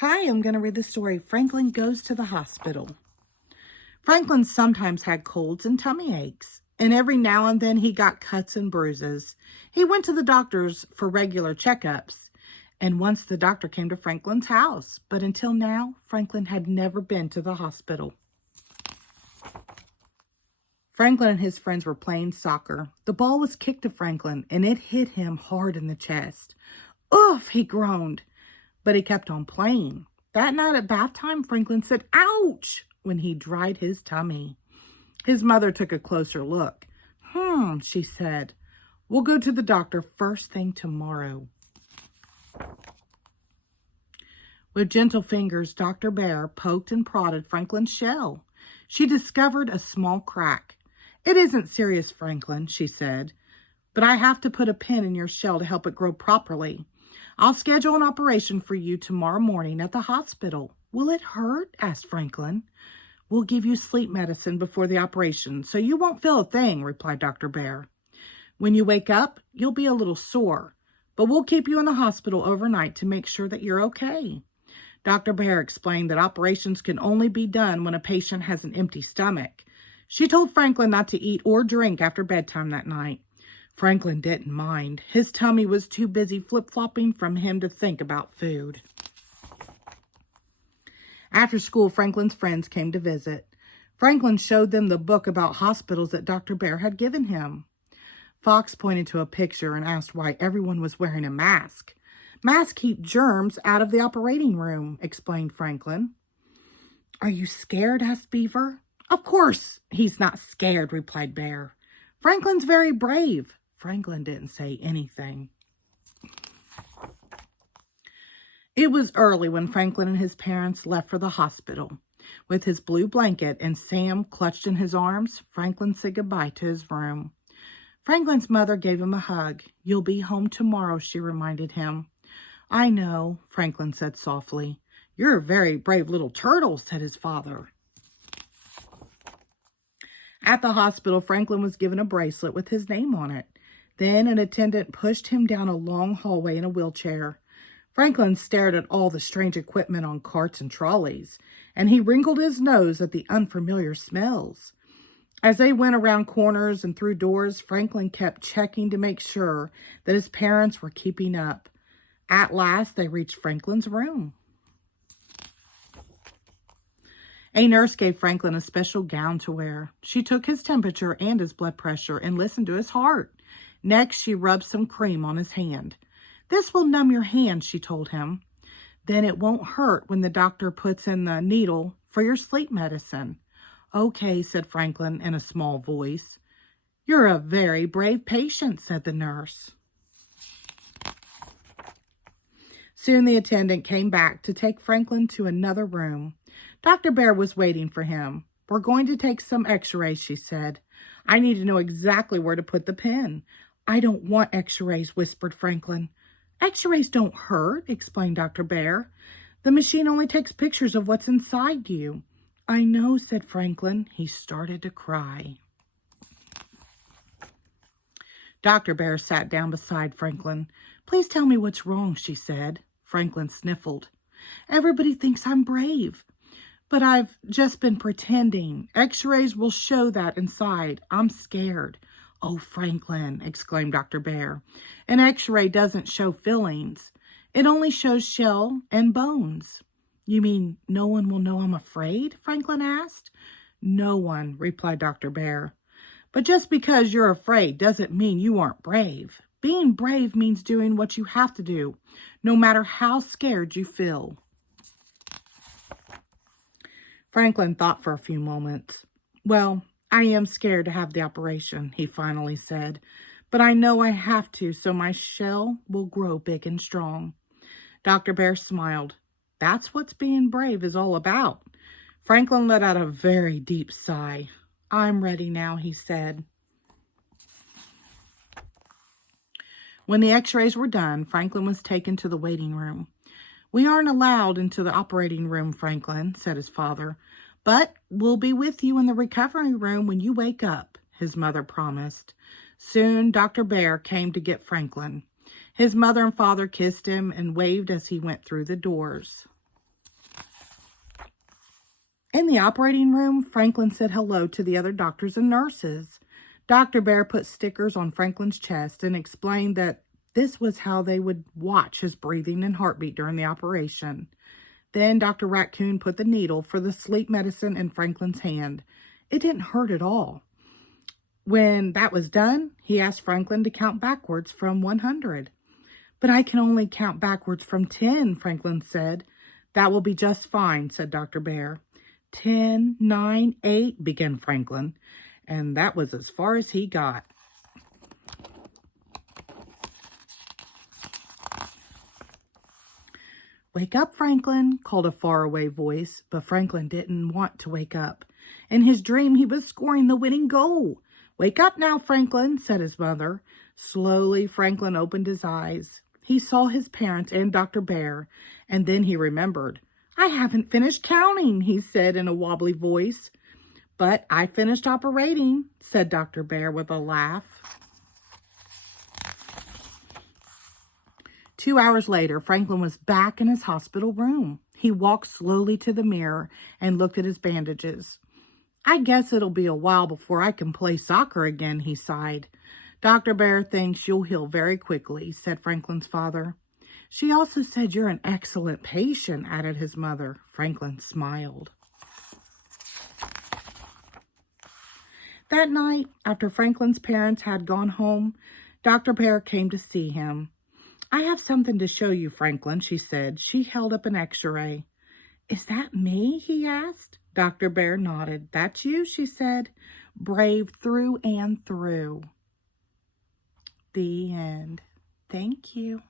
Hi, I'm going to read the story Franklin Goes to the Hospital. Franklin sometimes had colds and tummy aches, and every now and then he got cuts and bruises. He went to the doctors for regular checkups, and once the doctor came to Franklin's house, but until now, Franklin had never been to the hospital. Franklin and his friends were playing soccer. The ball was kicked to Franklin, and it hit him hard in the chest. Oof, he groaned, but he kept on playing. That night at bath time, Franklin said, ouch, when he dried his tummy. His mother took a closer look. She said, we'll go to the doctor first thing tomorrow. With gentle fingers, Dr. Bear poked and prodded Franklin's shell. She discovered a small crack. It isn't serious, Franklin, she said, but I have to put a pin in your shell to help it grow properly. I'll schedule an operation for you tomorrow morning at the hospital. Will it hurt? Asked Franklin. We'll give you sleep medicine before the operation, so you won't feel a thing, replied Dr. Bear. When you wake up, you'll be a little sore, but we'll keep you in the hospital overnight to make sure that you're okay. Dr. Bear explained that operations can only be done when a patient has an empty stomach. She told Franklin not to eat or drink after bedtime that night. Franklin didn't mind. His tummy was too busy flip-flopping from him to think about food. After school, Franklin's friends came to visit. Franklin showed them the book about hospitals that Dr. Bear had given him. Fox pointed to a picture and asked why everyone was wearing a mask. Masks keep germs out of the operating room, explained Franklin. Are you scared? Asked Beaver. Of course he's not scared, replied Bear. Franklin's very brave. Franklin didn't say anything. It was early when Franklin and his parents left for the hospital. With his blue blanket and Sam clutched in his arms, Franklin said goodbye to his room. Franklin's mother gave him a hug. You'll be home tomorrow, she reminded him. I know, Franklin said softly. You're a very brave little turtle, said his father. At the hospital, Franklin was given a bracelet with his name on it. Then an attendant pushed him down a long hallway in a wheelchair. Franklin stared at all the strange equipment on carts and trolleys, and he wrinkled his nose at the unfamiliar smells. As they went around corners and through doors, Franklin kept checking to make sure that his parents were keeping up. At last, they reached Franklin's room. A nurse gave Franklin a special gown to wear. She took his temperature and his blood pressure and listened to his heart. Next, she rubbed some cream on his hand. This will numb your hand, she told him. Then it won't hurt when the doctor puts in the needle for your sleep medicine. Okay, said Franklin in a small voice. You're a very brave patient, said the nurse. Soon the attendant came back to take Franklin to another room. Dr. Bear was waiting for him. We're going to take some x-rays, she said. I need to know exactly where to put the pin. I don't want x-rays, whispered Franklin. X-rays don't hurt, explained Dr. Bear. The machine only takes pictures of what's inside you. I know, said Franklin. He started to cry. Dr. Bear sat down beside Franklin. Please tell me what's wrong, she said. Franklin sniffled. Everybody thinks I'm brave, but I've just been pretending. X-rays will show that inside. I'm scared. Oh, Franklin, exclaimed Dr. Bear. An X-ray doesn't show fillings. It only shows shell and bones. You mean no one will know I'm afraid? Franklin asked. No one, replied Dr. Bear. But just because you're afraid doesn't mean you aren't brave. Being brave means doing what you have to do, no matter how scared you feel. Franklin thought for a few moments. Well, I am scared to have the operation, he finally said, but I know I have to so my shell will grow big and strong. Dr. Bear smiled. That's what being brave is all about. Franklin let out a very deep sigh. I'm ready now, he said. When the x-rays were done, Franklin was taken to the waiting room. We aren't allowed into the operating room, Franklin, said his father. But we'll be with you in the recovery room when you wake up, his mother promised. Soon, Dr. Bear came to get Franklin. His mother and father kissed him and waved as he went through the doors. In the operating room, Franklin said hello to the other doctors and nurses. Dr. Bear put stickers on Franklin's chest and explained that this was how they would watch his breathing and heartbeat during the operation. Then Dr. Raccoon put the needle for the sleep medicine in Franklin's hand. It didn't hurt at all. When that was done, he asked Franklin to count backwards from 100. But I can only count backwards from 10, Franklin said. That will be just fine, said Dr. Bear. 10, 9, 8, began Franklin, and that was as far as he got. Wake up, Franklin, called a faraway voice, but Franklin didn't want to wake up. In his dream, he was scoring the winning goal. Wake up now, Franklin, said his mother. Slowly, Franklin opened his eyes. He saw his parents and Dr. Bear, and then he remembered. I haven't finished counting, he said in a wobbly voice. But I finished operating, said Dr. Bear with a laugh. 2 hours later, Franklin was back in his hospital room. He walked slowly to the mirror and looked at his bandages. I guess it'll be a while before I can play soccer again, he sighed. Dr. Bear thinks you'll heal very quickly, said Franklin's father. She also said you're an excellent patient, added his mother. Franklin smiled. That night, after Franklin's parents had gone home, Dr. Bear came to see him. I have something to show you, Franklin, she said. She held up an x-ray. Is that me? He asked. Dr. Bear nodded. That's you, she said. Brave through and through. The end. Thank you.